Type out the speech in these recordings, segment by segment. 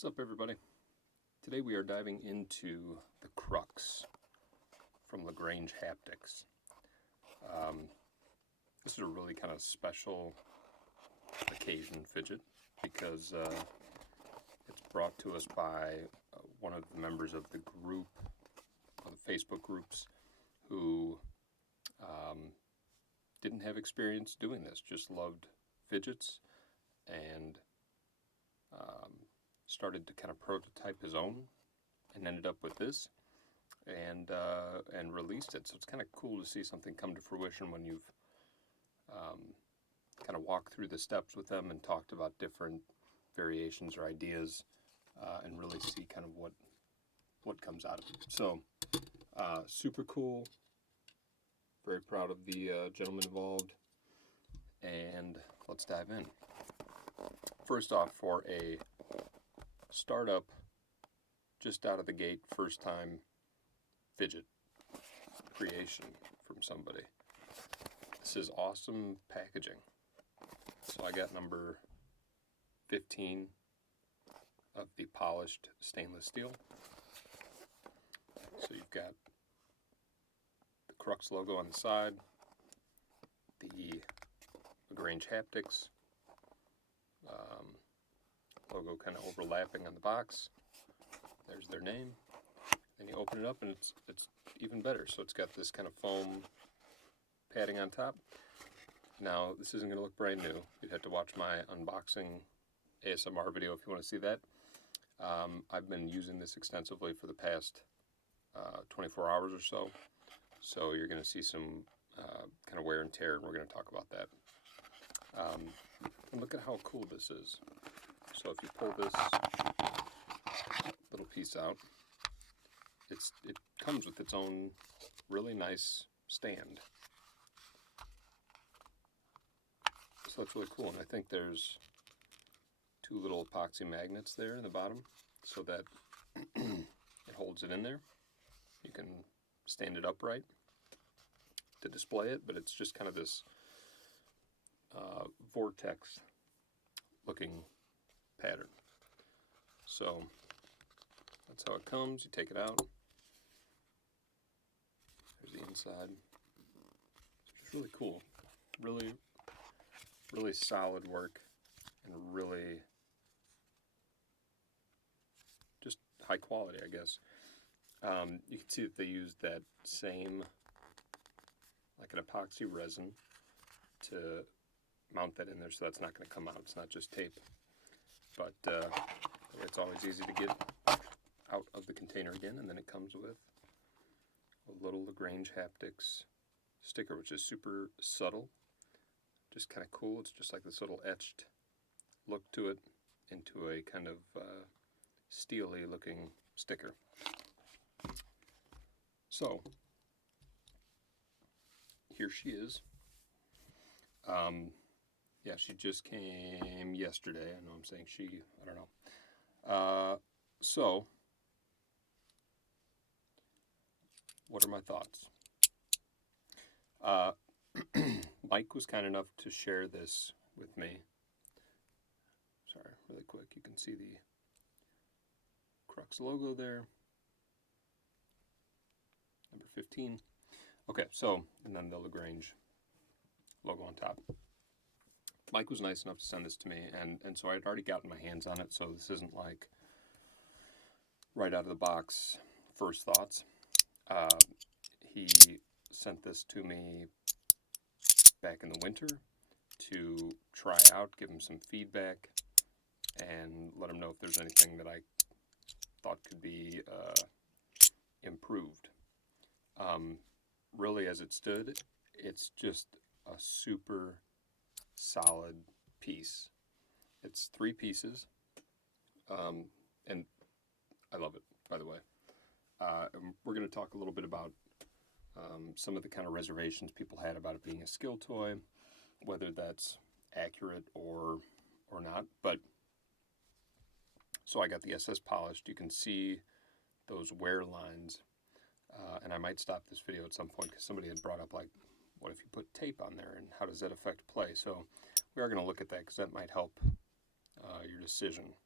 What's up, everybody? Today we are diving into the Crux from Lagrange Haptics. This is a really kind of special occasion fidget because it's brought to us by one of the members of the group, of the Facebook groups, who didn't have experience doing this, just loved fidgets, and started to kind of prototype his own, and ended up with this, and released it. So it's kind of cool to see something come to fruition when you've kind of walked through the steps with them and talked about different variations or ideas, and really see kind of what comes out of it. So super cool. Very proud of the gentleman involved, and let's dive in. First off, for a startup, just out of the gate, first time fidget creation from somebody, this is awesome packaging. So I got number 15 of the polished stainless steel. So you've got the Crux logo on the side, the Lagrange Haptics logo kind of overlapping on the box. There's their name. Then you open it up and it's even better. So it's got this kind of foam padding on top. Now this isn't going to look brand new. You'd have to watch my unboxing ASMR video if you want to see that. I've been using this extensively for the past 24 hours or so. So you're going to see some kind of wear and tear, and we're going to talk about that. And look at how cool this is. So if you pull this little piece out, it comes with its own really nice stand. So that's really cool, and I think there's two little epoxy magnets there in the bottom so that it holds it in there. You can stand it upright to display it, but it's just kind of this vortex looking pattern. So that's how it comes. You take it out. There's the inside. It's really cool. Really, really solid work, and really just high quality, I guess. You can see that they used that same, like an epoxy resin, to mount that in there, so that's not going to come out. It's not just tape. But it's always easy to get out of the container again, and then it comes with a little Lagrange Haptics sticker, which is super subtle, just kind of cool. It's just like this little etched look to it into a kind of steely looking sticker. So here she is. Yeah, she just came yesterday. I know I'm saying she, I don't know. So, what are my thoughts? Mike was kind enough to share this with me. Sorry, really quick. You can see the Crux logo there. Number 15. Okay, so, and then the Lagrange logo on top. Mike was nice enough to send this to me, and so I had already gotten my hands on it, so this isn't like right out of the box first thoughts. He sent this to me back in the winter to try out, give him some feedback, and let him know if there's anything that I thought could be improved. Really, as it stood, it's just a super solid piece. It's 3 pieces, and I love it, by the way. We're going to talk a little bit about some of the kind of reservations people had about it being a skill toy, whether that's accurate or not. But so I got the SS polished. You can see those wear lines, and I might stop this video at some point because somebody had brought up, like, what if you put tape on there, and how does that affect play? So we are going to look at that because that might help your decision.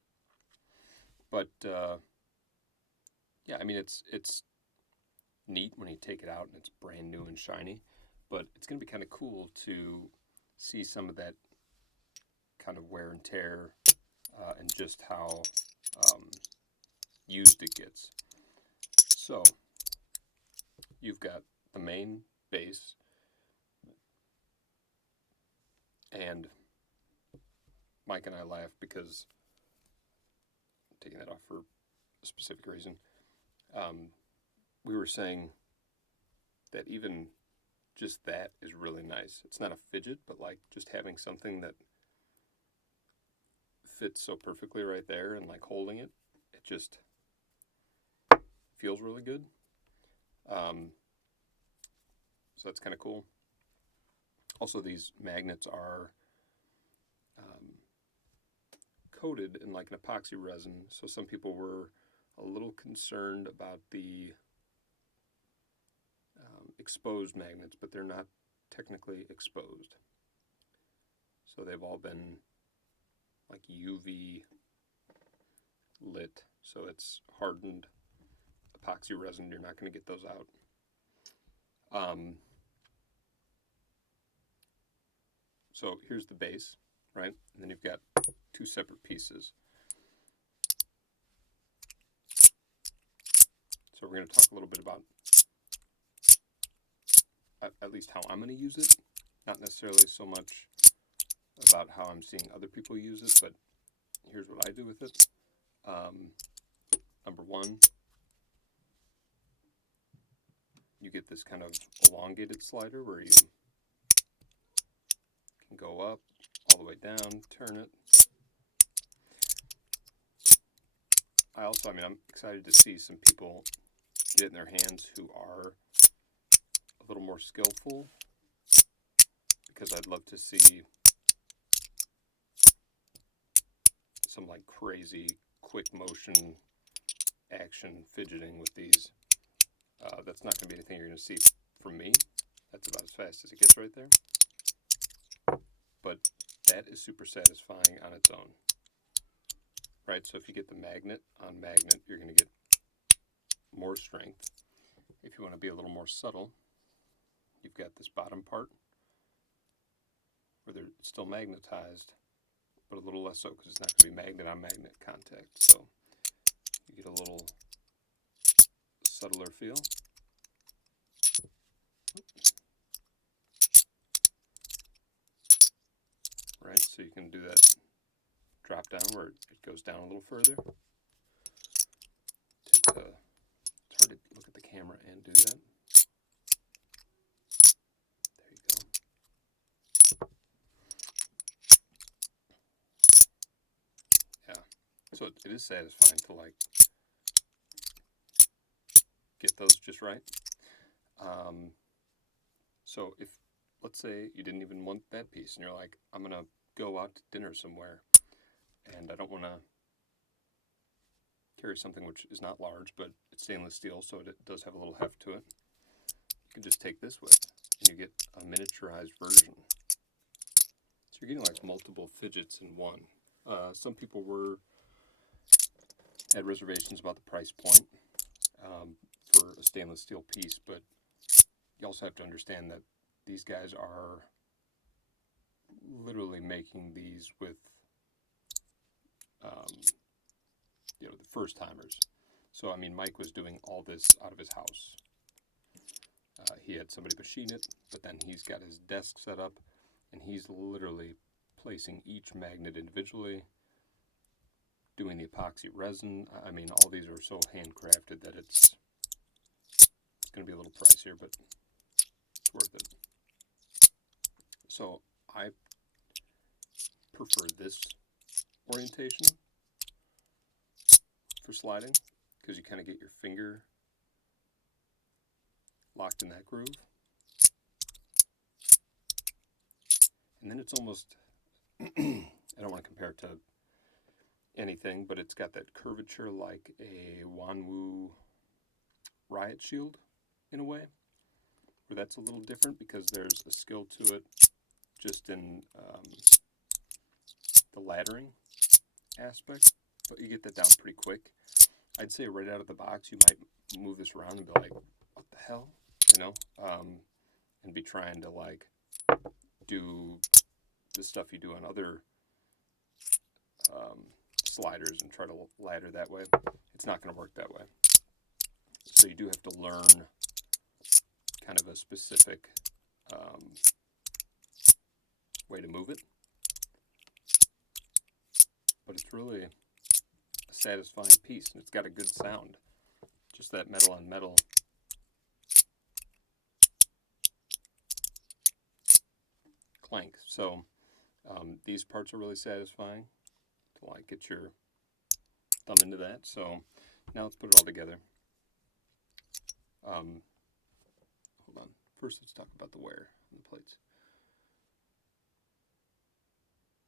But yeah, I mean, it's neat when you take it out and it's brand new and shiny, but it's going to be kind of cool to see some of that kind of wear and tear and just how used it gets. So you've got the main base, and Mike and I laugh because I'm taking that off for a specific reason. We were saying that even just that is really nice. It's not a fidget, but like just having something that fits so perfectly right there and like holding it, it just feels really good. So that's kind of cool. Also, these magnets are coated in like an epoxy resin, so some people were a little concerned about the exposed magnets, but they're not technically exposed. So they've all been like UV lit, so it's hardened epoxy resin. You're not going to get those out. So here's the base, right? And then you've got two separate pieces. So we're going to talk a little bit about at least how I'm going to use it, not necessarily so much about how I'm seeing other people use it, but here's what I do with it. Number one, you get this kind of elongated slider where you can go up, all the way down, turn it. I mean, I'm excited to see some people get it in their hands who are a little more skillful, because I'd love to see some like crazy quick motion action fidgeting with these. That's not going to be anything you're going to see from me. That's about as fast as it gets right there. But that is super satisfying on its own. Right, so if you get the magnet on magnet, you're going to get more strength. If you want to be a little more subtle, you've got this bottom part where they're still magnetized, but a little less so because it's not going to be magnet on magnet contact. So you get a little subtler feel. Right, so you can do that drop down where it goes down a little further. It's hard to look at the camera and do that. There you go. Yeah, so it is satisfying to like get those just right. So if, let's say you didn't even want that piece and you're like, I'm gonna go out to dinner somewhere and I don't want to carry something which is not large, but it's stainless steel, so it does have a little heft to it. You can just take this with, and you get a miniaturized version. So you're getting like multiple fidgets in one. Some people had reservations about the price point for a stainless steel piece, but you also have to understand that these guys are literally making these with the first timers. So I mean, Mike was doing all this out of his house. He had somebody machine it, but then he's got his desk set up, and he's literally placing each magnet individually, doing the epoxy resin. I mean, all these are so handcrafted that it's going to be a little pricier, but it's worth it. So I prefer this orientation for sliding, because you kind of get your finger locked in that groove. And then it's almost, I don't want to compare it to anything, but it's got that curvature like a Wanwu Riot Shield in a way, where that's a little different because there's a skill to it just in the laddering aspect, So you get that down pretty quick. I'd say right out of the box, you might move this around and be like, what the hell? You know? And be trying to like do the stuff you do on other sliders and try to ladder that way. It's not going to work that way. So you do have to learn kind of a specific way to move it. But it's really a satisfying piece, and it's got a good sound. Just that metal on metal. Clank. So these parts are really satisfying to like get your thumb into that. So now let's put it all together. Hold on. First, let's talk about the wear on the plates.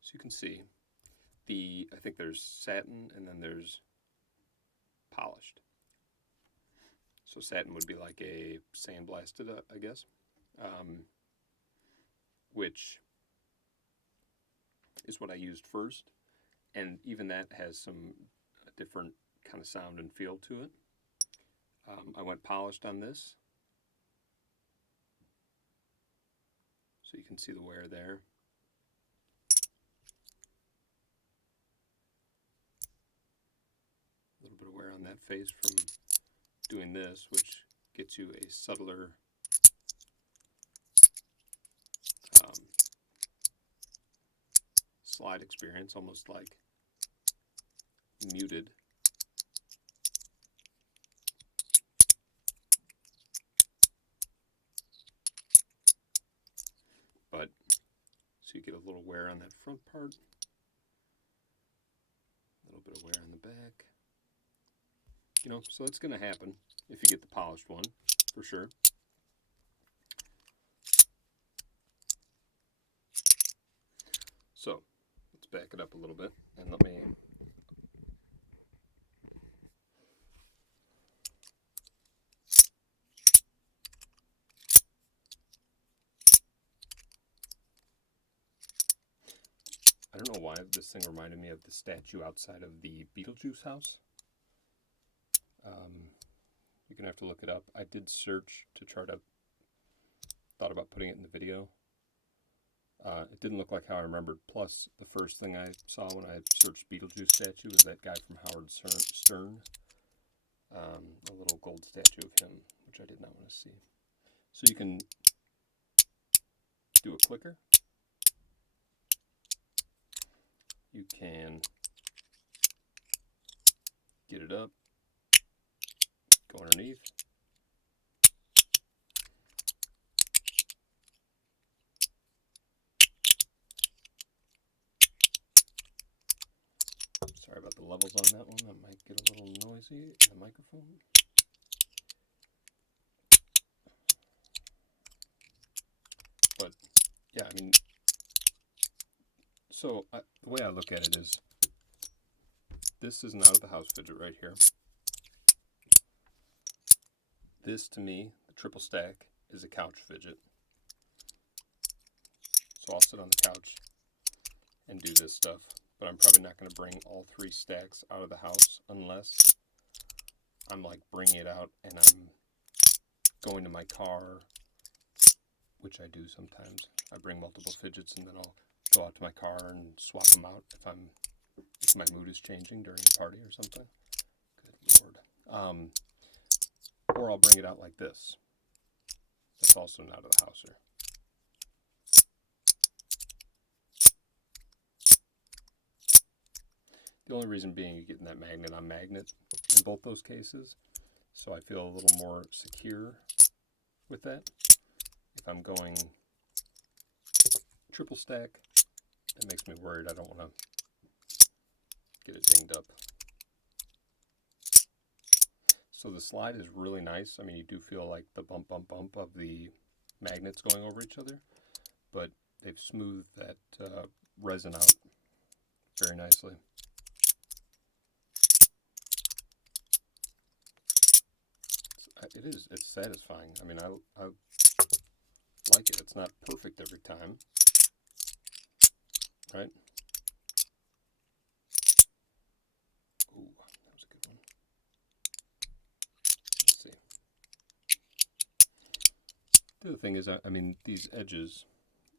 So you can see I think there's satin and then there's polished. So satin would be like a sandblasted, I guess, which is what I used first. And even that has some different kind of sound and feel to it. I went polished on this. So you can see the wear there. A little bit of wear on that face from doing this, which gets you a subtler slide experience, almost like muted. But so you get a little wear on that front part, a little bit of wear on the back. You know, so it's going to happen if you get the polished one, for sure. So let's back it up a little bit and let me I don't know why this thing reminded me of the statue outside of the Beetlejuice house. You're going to have to look it up. I did search to try to, thought about putting it in the video. It didn't look like how I remembered. Plus, the first thing I saw when I searched Beetlejuice statue was that guy from Howard Stern. A little gold statue of him, which I did not want to see. So you can do a clicker. You can get it up, go underneath. Sorry about the levels on that one. That might get a little noisy in the microphone. But yeah, I mean, so the way I look at it is, this is an out of the house fidget right here. This, to me, the triple stack, is a couch fidget. So I'll sit on the couch and do this stuff, but I'm probably not going to bring all 3 stacks out of the house unless I'm like bringing it out and I'm going to my car, which I do sometimes. I bring multiple fidgets and then I'll go out to my car and swap them out if my mood is changing during a party or something. Good Lord. Or I'll bring it out like this. That's also not out of the houser. The only reason being you're getting that magnet on magnet in both those cases, so I feel a little more secure with that. If I'm going triple stack, it makes me worried. I don't want to get it dinged up. So the slide is really nice. I mean, you do feel like the bump, bump, bump of the magnets going over each other, but they've smoothed that resin out very nicely. It's satisfying. I mean, I like it. It's not perfect every time, right? The other thing is, I mean, these edges,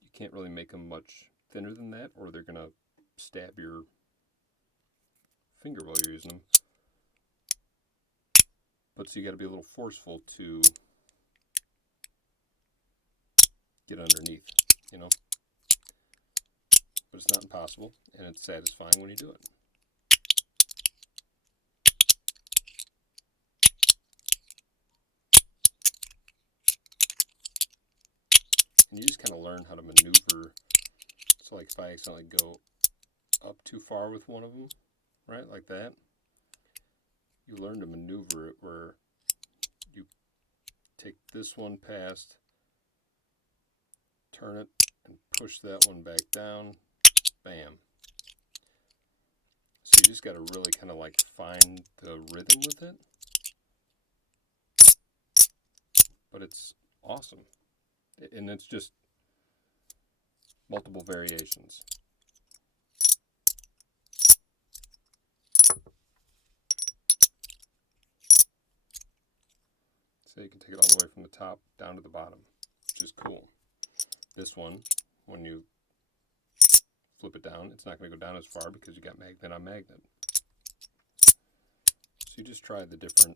you can't really make them much thinner than that, or they're going to stab your finger while you're using them. But so you got to be a little forceful to get underneath, you know. But it's not impossible, and it's satisfying when you do it. And you just kind of learn how to maneuver. So like if I accidentally go up too far with one of them, right, like that, you learn to maneuver it where you take this one past, turn it, and push that one back down, bam. So you just got to really kind of like find the rhythm with it. But it's awesome. And it's just multiple variations. So you can take it all the way from the top down to the bottom, which is cool. This one, when you flip it down, it's not going to go down as far because you got magnet on magnet. So you just try the different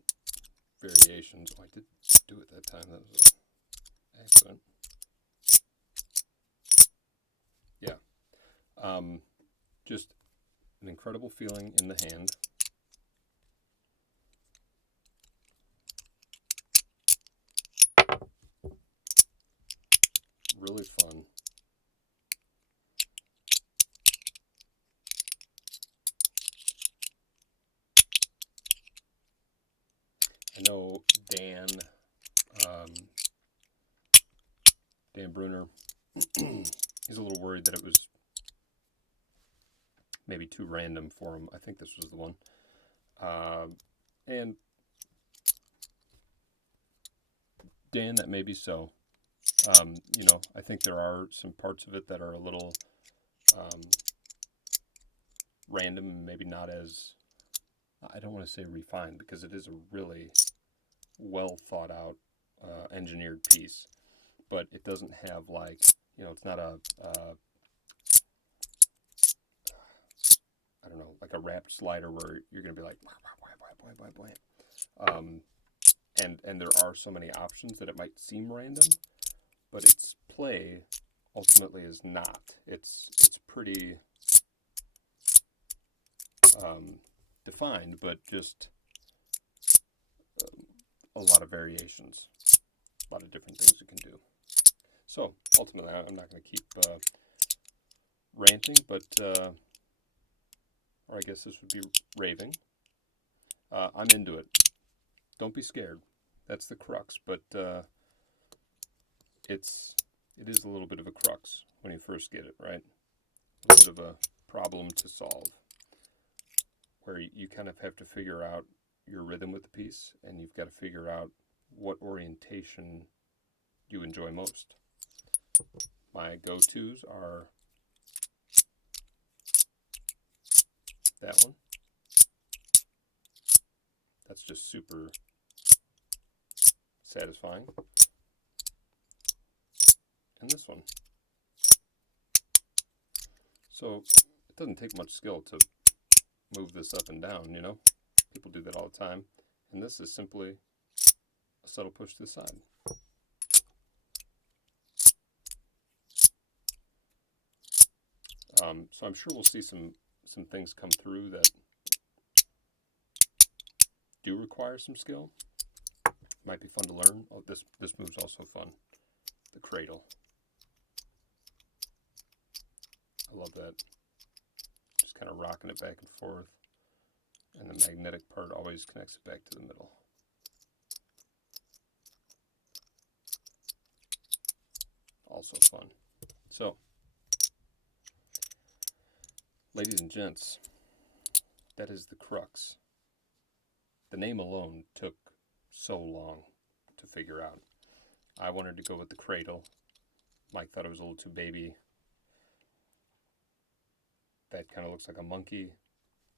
variations. Oh, I did do it that time. That was an accident. Yeah. Just an incredible feeling in the hand. Really fun. I know Dan Bruner, he's a little worried that it was maybe too random for him. I think this was the one. And Dan, that may be so. You know, I think there are some parts of it that are a little random and maybe not as, I don't want to say refined, because it is a really well thought out engineered piece, but it doesn't have like, you know, it's not a I don't know, like a wrapped slider where you're going to be like, and there are so many options that it might seem random, but its play ultimately is not. It's pretty defined, but just a lot of variations, a lot of different things you can do. So ultimately, I'm not going to keep ranting, but or I guess this would be raving. I'm into it. Don't be scared. That's the crux, but it is a little bit of a crux when you first get it, right? A bit of a problem to solve, where you kind of have to figure out your rhythm with the piece, and you've got to figure out what orientation you enjoy most. My go-tos are that one. That's just super satisfying. And this one. So it doesn't take much skill to move this up and down, you know? People do that all the time. And this is simply a subtle push to the side. So I'm sure we'll see some things come through that do require some skill. Might be fun to learn. Oh, this move's also fun. The cradle. I love that. Just kind of rocking it back and forth. And the magnetic part always connects it back to the middle. Also fun. So, ladies and gents, that is the Crux. The name alone took so long to figure out. I wanted to go with the cradle. Mike thought it was a little too baby. That kind of looks like a monkey.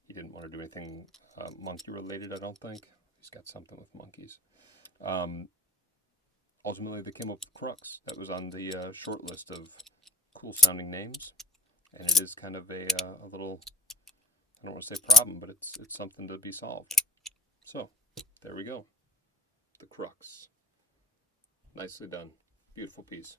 He didn't want to do anything monkey related, I don't think. He's got something with monkeys. ultimately they came up with Crux. That was on the short list of cool sounding names, and it is kind of a little, I don't want to say problem, but it's something to be solved. So there we go, the Crux. Nicely done, beautiful piece.